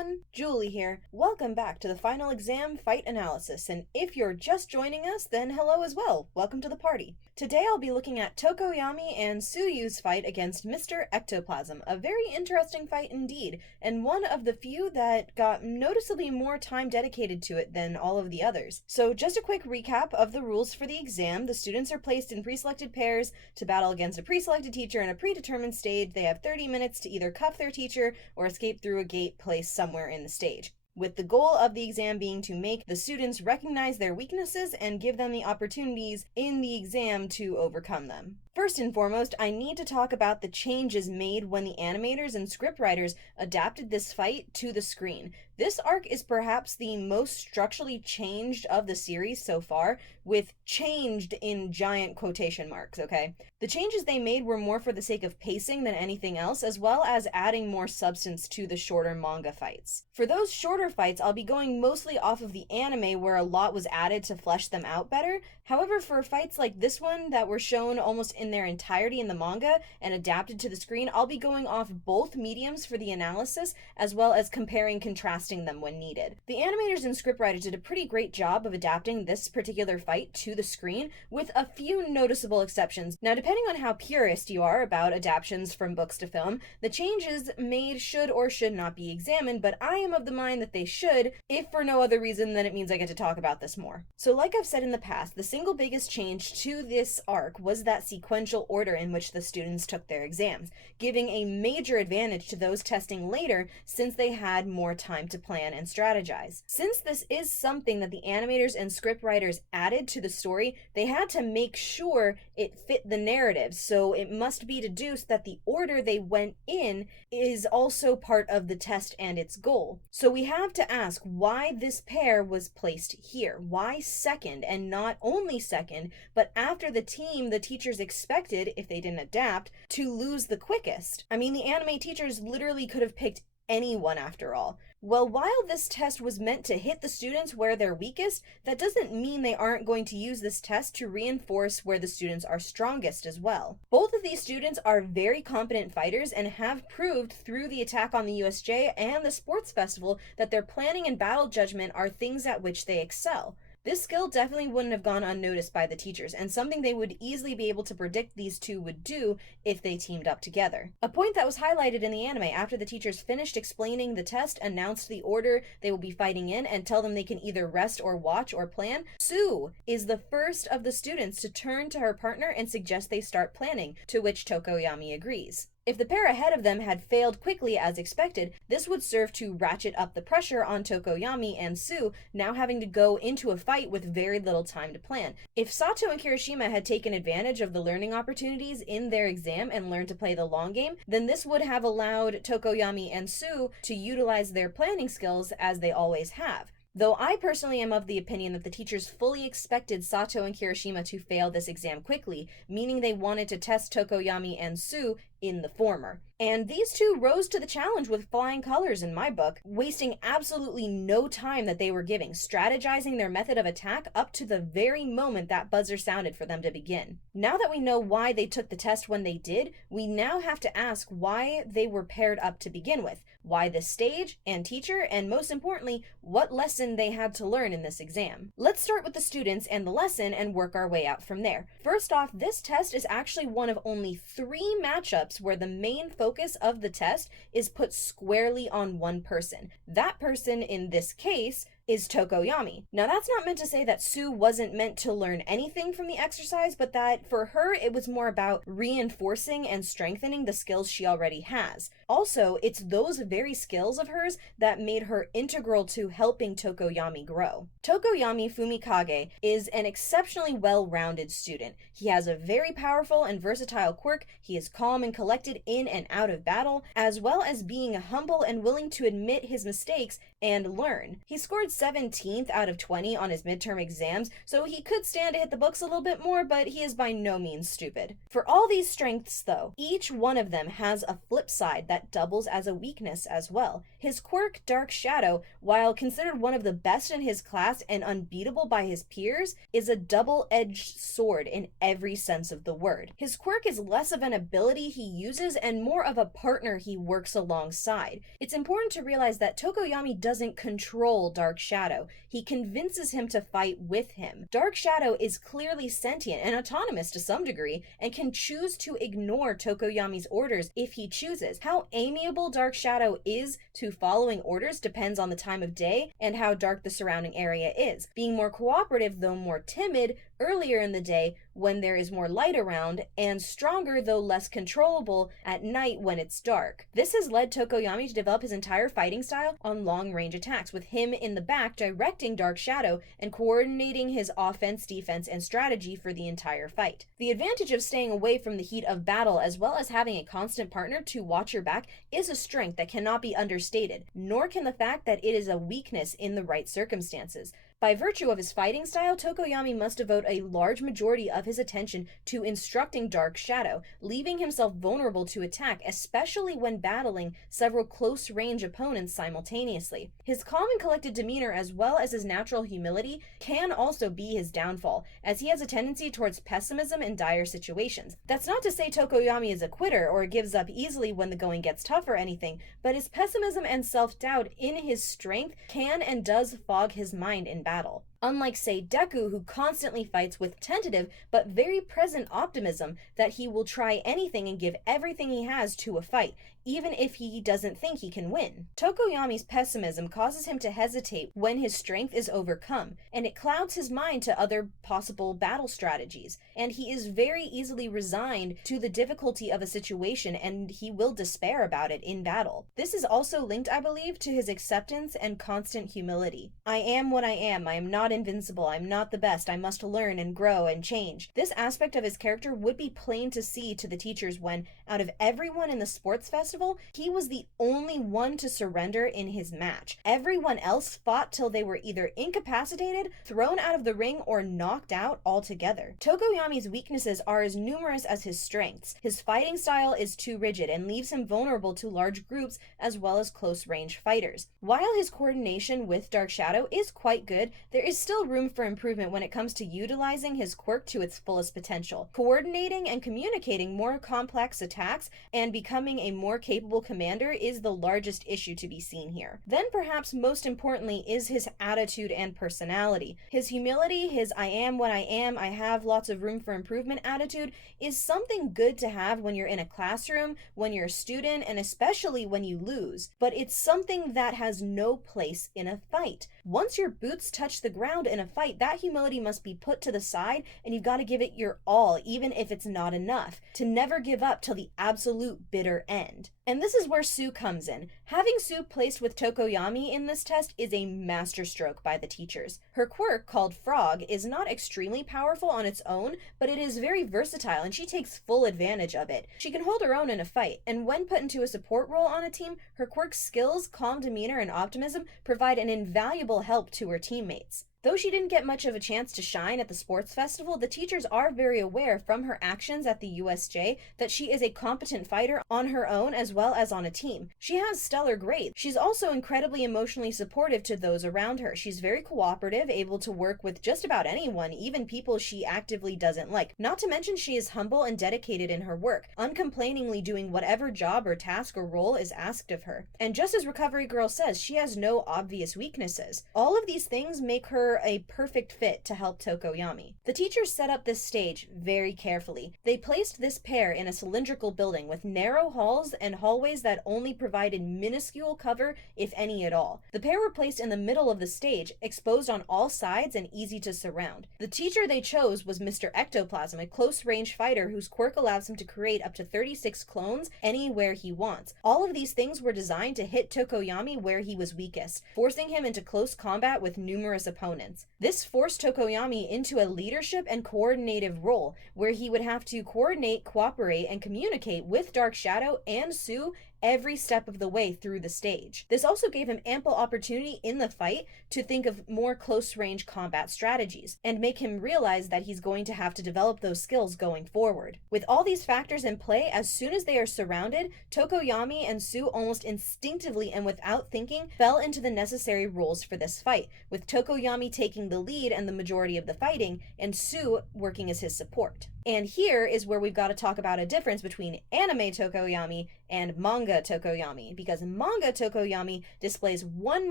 everyone, Julie here. Welcome back to the final exam fight analysis, and if you're just joining us, then hello as well. Welcome to the party. Today I'll be looking at Tokoyami and Tsuyu's fight against Mr. Ectoplasm, a very interesting fight indeed, and one of the few that got noticeably more time dedicated to it than all of the others. So just a quick recap of the rules for the exam. The students are placed in pre-selected pairs to battle against a pre-selected teacher in a predetermined stage. They have 30 minutes to either cuff their teacher or escape through a gate placed somewhere in the stage, with the goal of the exam being to make the students recognize their weaknesses and give them the opportunities in the exam to overcome them. First and foremost, I need to talk about the changes made when the animators and scriptwriters adapted this fight to the screen. This arc is perhaps the most structurally changed of the series so far, with changed in giant quotation marks, okay? The changes they made were more for the sake of pacing than anything else, as well as adding more substance to the shorter manga fights. For those shorter fights, I'll be going mostly off of the anime where a lot was added to flesh them out better. However, for fights like this one that were shown almost in their entirety in the manga and adapted to the screen, I'll be going off both mediums for the analysis, as well as comparing and contrasting them when needed. The animators and scriptwriters did a pretty great job of adapting this particular fight to the screen, with a few noticeable exceptions. Now, depending on how purist you are about adaptations from books to film, the changes made should or should not be examined, but I am of the mind that they should, if for no other reason than it means I get to talk about this more. So like I've said in the past, the single biggest change to this arc was that sequential order in which the students took their exams, giving a major advantage to those testing later since they had more time to plan and strategize. Since this is something that the animators and scriptwriters added to the story, they had to make sure it fit the narrative, so it must be deduced that the order they went in is also part of the test and its goal. So we have to ask why this pair was placed here. Why second, and not only second, but after the team the teachers expected, if they didn't adapt, to lose the quickest. I mean, the anime teachers literally could have picked anyone after all. Well, while this test was meant to hit the students where they're weakest, that doesn't mean they aren't going to use this test to reinforce where the students are strongest as well. Both of these students are very competent fighters and have proved through the attack on the USJ and the sports festival that their planning and battle judgment are things at which they excel. This skill definitely wouldn't have gone unnoticed by the teachers, and something they would easily be able to predict these two would do if they teamed up together. A point that was highlighted in the anime after the teachers finished explaining the test, announced the order they will be fighting in, and tell them they can either rest or watch or plan, Tsuyu is the first of the students to turn to her partner and suggest they start planning, to which Tokoyami agrees. If the pair ahead of them had failed quickly as expected, this would serve to ratchet up the pressure on Tokoyami and Tsuyu, now having to go into a fight with very little time to plan. If Sato and Kirishima had taken advantage of the learning opportunities in their exam and learned to play the long game, then this would have allowed Tokoyami and Tsuyu to utilize their planning skills as they always have. Though I personally am of the opinion that the teachers fully expected Sato and Kirishima to fail this exam quickly, meaning they wanted to test Tokoyami and Tsuyu in the former. And these two rose to the challenge with flying colors in my book, wasting absolutely no time that they were giving, strategizing their method of attack up to the very moment that buzzer sounded for them to begin. Now that we know why they took the test when they did, we now have to ask why they were paired up to begin with, why this stage and teacher, and most importantly, what lesson they had to learn in this exam. Let's start with the students and the lesson and work our way out from there. First off, this test is actually one of only 3 matchups where the main focus of the test is put squarely on one person. That person, in this case, is Tokoyami. Now, that's not meant to say that Tsuyu wasn't meant to learn anything from the exercise, but that for her it was more about reinforcing and strengthening the skills she already has. Also, it's those very skills of hers that made her integral to helping Tokoyami grow. Tokoyami Fumikage is an exceptionally well-rounded student. He has a very powerful and versatile quirk. He is calm and collected in and out of battle, as well as being humble and willing to admit his mistakes and learn. He scored 17th out of 20 on his midterm exams, so he could stand to hit the books a little bit more, but he is by no means stupid. For all these strengths, though, each one of them has a flip side that doubles as a weakness as well. His quirk, Dark Shadow, while considered one of the best in his class and unbeatable by his peers, is a double-edged sword in every sense of the word. His quirk is less of an ability he uses and more of a partner he works alongside. It's important to realize that Tokoyami doesn't control Dark Shadow. He convinces him to fight with him. Dark Shadow is clearly sentient and autonomous to some degree, and can choose to ignore Tokoyami's orders if he chooses. How amiable Dark Shadow is to following orders depends on the time of day and how dark the surrounding area is, being more cooperative though more timid earlier in the day when there is more light around, and stronger though less controllable at night when it's dark. This has led Tokoyami to develop his entire fighting style on long-range attacks, with him in the back directing Dark Shadow and coordinating his offense, defense, and strategy for the entire fight. The advantage of staying away from the heat of battle, as well as having a constant partner to watch your back, is a strength that cannot be understated, nor can the fact that it is a weakness in the right circumstances. By virtue of his fighting style, Tokoyami must devote a large majority of his attention to instructing Dark Shadow, leaving himself vulnerable to attack, especially when battling several close-range opponents simultaneously. His calm and collected demeanor, as well as his natural humility, can also be his downfall, as he has a tendency towards pessimism in dire situations. That's not to say Tokoyami is a quitter or gives up easily when the going gets tough or anything, but his pessimism and self-doubt in his strength can and does fog his mind in battle. Unlike, say, Deku, who constantly fights with tentative but very present optimism that he will try anything and give everything he has to a fight, even if he doesn't think he can win. Tokoyami's pessimism causes him to hesitate when his strength is overcome, and it clouds his mind to other possible battle strategies, and he is very easily resigned to the difficulty of a situation, and he will despair about it in battle. This is also linked, I believe, to his acceptance and constant humility. I am what I am not invincible, I'm not the best, I must learn and grow and change. This aspect of his character would be plain to see to the teachers when, out of everyone in the sports festival, he was the only one to surrender in his match. Everyone else fought till they were either incapacitated, thrown out of the ring, or knocked out altogether. Tokoyami's weaknesses are as numerous as his strengths. His fighting style is too rigid and leaves him vulnerable to large groups as well as close-range fighters. While his coordination with Dark Shadow is quite good, there is still room for improvement when it comes to utilizing his quirk to its fullest potential. Coordinating and communicating more complex attacks and becoming a more capable commander is the largest issue to be seen here. Then perhaps most importantly is his attitude and personality. His humility, his I am what I am, I have lots of room for improvement attitude is something good to have when you're in a classroom, when you're a student, and especially when you lose. But it's something that has no place in a fight. Once your boots touch the ground in a fight, that humility must be put to the side, and you've got to give it your all, even if it's not enough, to never give up till the absolute bitter end. And this is where Tsuyu comes in. Having Tsuyu placed with Tokoyami in this test is a masterstroke by the teachers. Her quirk, called Frog, is not extremely powerful on its own, but it is very versatile and she takes full advantage of it. She can hold her own in a fight, and when put into a support role on a team, her quirk's skills, calm demeanor, and optimism provide an invaluable help to her teammates. Though she didn't get much of a chance to shine at the sports festival, the teachers are very aware from her actions at the USJ that she is a competent fighter on her own as well as on a team. She has stellar grades. She's also incredibly emotionally supportive to those around her. She's very cooperative, able to work with just about anyone, even people she actively doesn't like. Not to mention she is humble and dedicated in her work, uncomplainingly doing whatever job or task or role is asked of her. And just as Recovery Girl says, she has no obvious weaknesses. All of these things make her a perfect fit to help Tokoyami. The teachers set up this stage very carefully. They placed this pair in a cylindrical building with narrow halls and hallways that only provided minuscule cover, if any at all. The pair were placed in the middle of the stage, exposed on all sides and easy to surround. The teacher they chose was Mr. Ectoplasm, a close-range fighter whose quirk allows him to create up to 36 clones anywhere he wants. All of these things were designed to hit Tokoyami where he was weakest, forcing him into close combat with numerous opponents. This forced Tokoyami into a leadership and coordinative role, where he would have to coordinate, cooperate, and communicate with Dark Shadow and Tsuyu every step of the way through the stage. This also gave him ample opportunity in the fight to think of more close-range combat strategies, and make him realize that he's going to have to develop those skills going forward. With all these factors in play, as soon as they are surrounded, Tokoyami and Tsu almost instinctively and without thinking fell into the necessary roles for this fight, with Tokoyami taking the lead and the majority of the fighting, and Tsu working as his support. And here is where we've got to talk about a difference between anime Tokoyami and manga Tokoyami, because manga Tokoyami displays one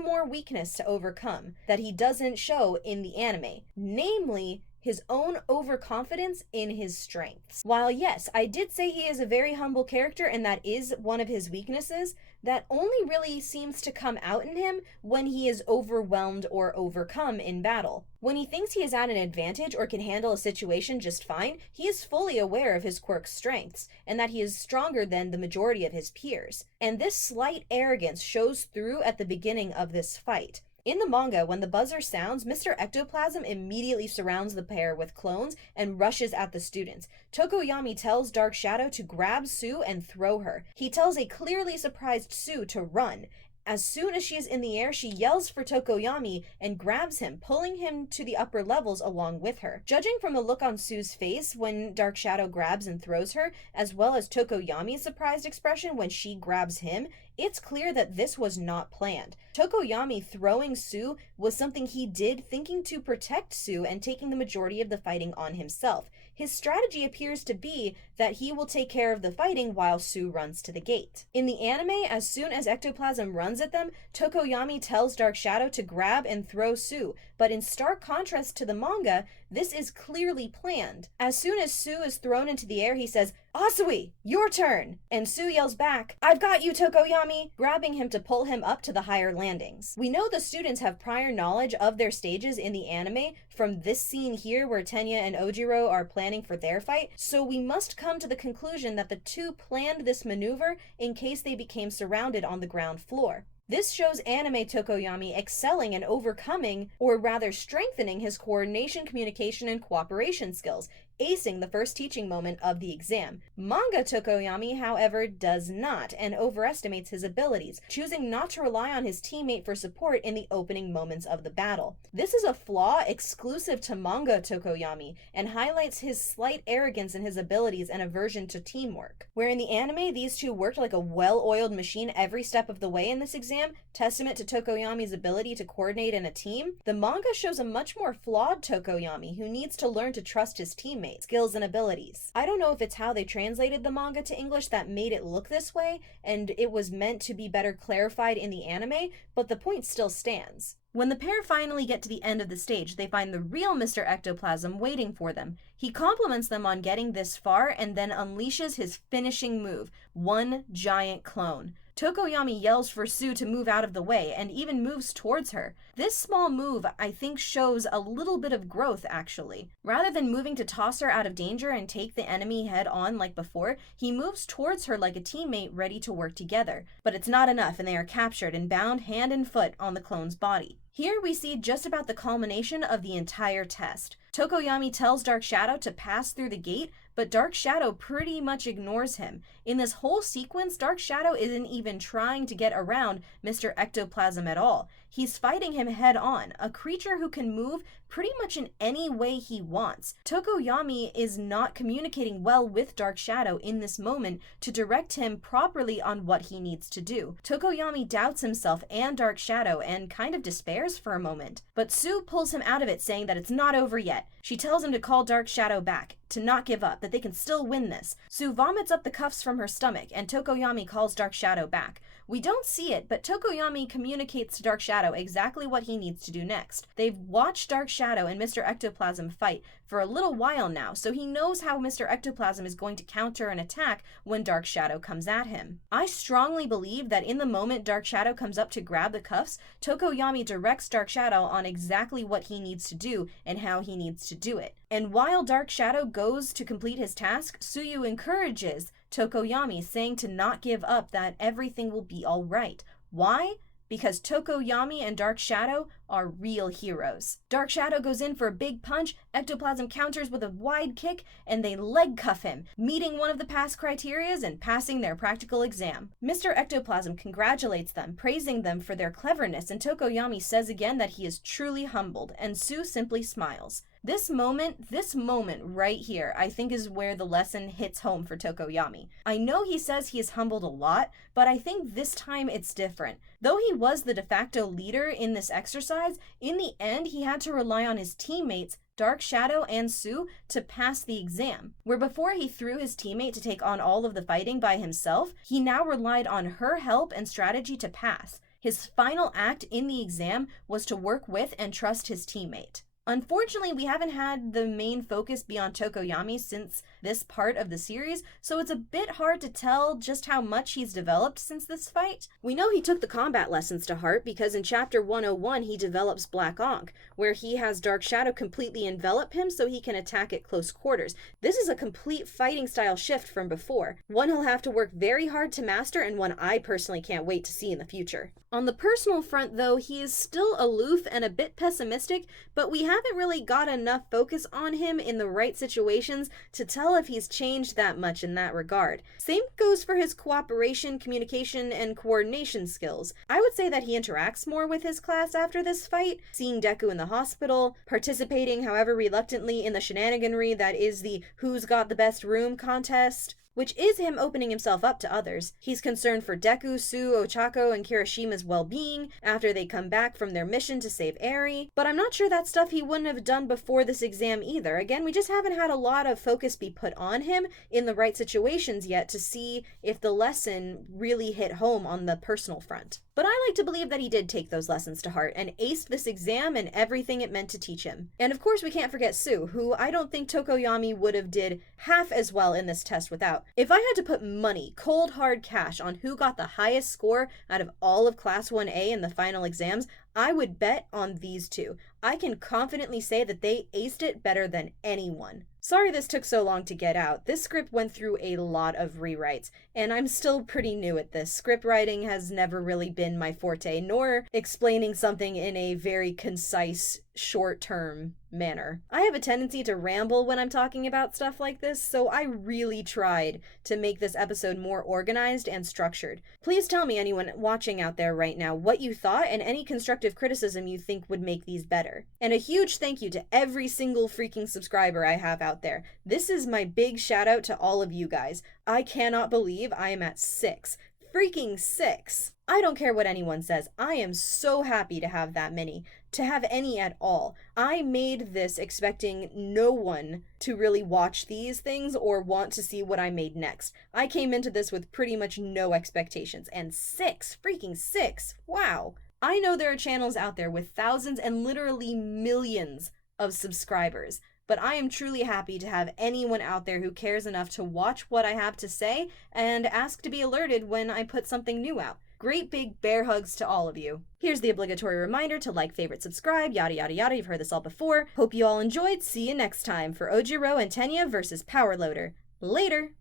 more weakness to overcome that he doesn't show in the anime, namely his own overconfidence in his strengths. While yes, I did say he is a very humble character and that is one of his weaknesses, that only really seems to come out in him when he is overwhelmed or overcome in battle. When he thinks he is at an advantage or can handle a situation just fine, he is fully aware of his quirk's strengths, and that he is stronger than the majority of his peers. And this slight arrogance shows through at the beginning of this fight. In the manga, when the buzzer sounds, Mr. Ectoplasm immediately surrounds the pair with clones and rushes at the students. Tokoyami tells Dark Shadow to grab Tsu and throw her. He tells a clearly surprised Tsu to run. As soon as she is in the air, she yells for Tokoyami and grabs him, pulling him to the upper levels along with her. Judging from the look on Tsu's face when Dark Shadow grabs and throws her, as well as Tokoyami's surprised expression when she grabs him, it's clear that this was not planned. Tokoyami throwing Tsu was something he did thinking to protect Tsu and taking the majority of the fighting on himself. His strategy appears to be that he will take care of the fighting while Tsu runs to the gate. In the anime, as soon as Ectoplasm runs at them, Tokoyami tells Dark Shadow to grab and throw Tsu, but in stark contrast to the manga, this is clearly planned. As soon as Tsu is thrown into the air, he says, "Asui, your turn!" And Tsu yells back, "I've got you, Tokoyami!" grabbing him to pull him up to the higher landings. We know the students have prior knowledge of their stages in the anime from this scene here where Tenya and Ojiro are planning for their fight, so we must come to the conclusion that the two planned this maneuver in case they became surrounded on the ground floor. This shows anime Tokoyami excelling and overcoming, or rather strengthening, his coordination, communication, and cooperation skills, acing the first teaching moment of the exam. Manga Tokoyami, however, does not, and overestimates his abilities, choosing not to rely on his teammate for support in the opening moments of the battle. This is a flaw exclusive to manga Tokoyami, and highlights his slight arrogance in his abilities and aversion to teamwork. Where in the anime, these two worked like a well-oiled machine every step of the way in this exam, testament to Tokoyami's ability to coordinate in a team, the manga shows a much more flawed Tokoyami who needs to learn to trust his teammates, skills, and abilities. I don't know if it's how they translated the manga to English that made it look this way, and it was meant to be better clarified in the anime, but the point still stands. When the pair finally get to the end of the stage, they find the real Mr. Ectoplasm waiting for them. He compliments them on getting this far and then unleashes his finishing move, one giant clone. Tokoyami yells for Tsu to move out of the way and even moves towards her. This small move, I think, shows a little bit of growth, actually. Rather than moving to toss her out of danger and take the enemy head on like before, he moves towards her like a teammate ready to work together. But it's not enough, and they are captured and bound hand and foot on the clone's body. Here we see just about the culmination of the entire test. Tokoyami tells Dark Shadow to pass through the gate, but Dark Shadow pretty much ignores him. In this whole sequence, Dark Shadow isn't even trying to get around Mr. Ectoplasm at all. He's fighting him head on, a creature who can move pretty much in any way he wants. Tokoyami is not communicating well with Dark Shadow in this moment to direct him properly on what he needs to do. Tokoyami doubts himself and Dark Shadow and kind of despairs for a moment. But Tsu pulls him out of it, saying that it's not over yet. She tells him to call Dark Shadow back, to not give up, that they can still win this. Tsu vomits up the cuffs from her stomach, and Tokoyami calls Dark Shadow back. We don't see it, but Tokoyami communicates to Dark Shadow exactly what he needs to do next. They've watched Dark Shadow and Mr. Ectoplasm fight for a little while now, so he knows how Mr. Ectoplasm is going to counter an attack when Dark Shadow comes at him. I strongly believe that in the moment Dark Shadow comes up to grab the cuffs, Tokoyami directs Dark Shadow on exactly what he needs to do and how he needs to do it. And while Dark Shadow goes to complete his task, Tsuyu encourages Tokoyami, saying to not give up, that everything will be alright. Why? because Tokoyami and Dark Shadow are real heroes. Dark Shadow goes in for a big punch, Ectoplasm counters with a wide kick, and they leg cuff him, meeting one of the pass criterias and passing their practical exam. Mr. Ectoplasm congratulates them, praising them for their cleverness, and Tokoyami says again that he is truly humbled, and Tsu simply smiles. This moment right here, I think is where the lesson hits home for Tokoyami. I know he says he is humbled a lot, but I think this time it's different. Though he was the de facto leader in this exercise, in the end he had to rely on his teammates, Dark Shadow and Tsu, to pass the exam. Where before he threw his teammate to take on all of the fighting by himself, he now relied on her help and strategy to pass. His final act in the exam was to work with and trust his teammate. Unfortunately, we haven't had the main focus be on Tokoyami since this part of the series, so it's a bit hard to tell just how much he's developed since this fight. We know he took the combat lessons to heart because in Chapter 101 he develops Black Ankh, where he has Dark Shadow completely envelop him so he can attack at close quarters. This is a complete fighting style shift from before, one he'll have to work very hard to master and one I personally can't wait to see in the future. On the personal front though, he is still aloof and a bit pessimistic, but we haven't really got enough focus on him in the right situations to tell if he's changed that much in that regard. Same goes for his cooperation, communication, and coordination skills. I would say that he interacts more with his class after this fight, seeing Deku in the hospital, participating however reluctantly in the shenaniganry that is the Who's Got the Best Room contest, which is him opening himself up to others. He's concerned for Deku, Tsu, Ochako, and Kirishima's well-being after they come back from their mission to save Eri, but I'm not sure that's stuff he wouldn't have done before this exam either. Again, we just haven't had a lot of focus be put on him in the right situations yet to see if the lesson really hit home on the personal front. But I like to believe that he did take those lessons to heart and aced this exam and everything it meant to teach him. And of course we can't forget Tsu, who I don't think Tokoyami would have did half as well in this test without. If I had to put money, cold hard cash, on who got the highest score out of all of Class 1A in the final exams, I would bet on these two. I can confidently say that they aced it better than anyone. Sorry this took so long to get out. This script went through a lot of rewrites, and I'm still pretty new at this. Script writing has never really been my forte, nor explaining something in a very concise, short-term manner. I have a tendency to ramble when I'm talking about stuff like this, so I really tried to make this episode more organized and structured. Please tell me, anyone watching out there right now, what you thought and any constructive criticism you think would make these better. And a huge thank you to every single freaking subscriber I have out there. This is my big shout out to all of you guys. I cannot believe I am at 6. Freaking 6! I don't care what anyone says. I am so happy to have that many. To have any at all. I made this expecting no one to really watch these things or want to see what I made next. I came into this with pretty much no expectations. And 6! Freaking 6! Wow! I know there are channels out there with thousands and literally millions of subscribers, but I am truly happy to have anyone out there who cares enough to watch what I have to say and ask to be alerted when I put something new out. Great big bear hugs to all of you. Here's the obligatory reminder to like, favorite, subscribe, yada yada yada. You've heard this all before. Hope you all enjoyed. See you next time for Ojiro and Tenya versus Power Loader. Later!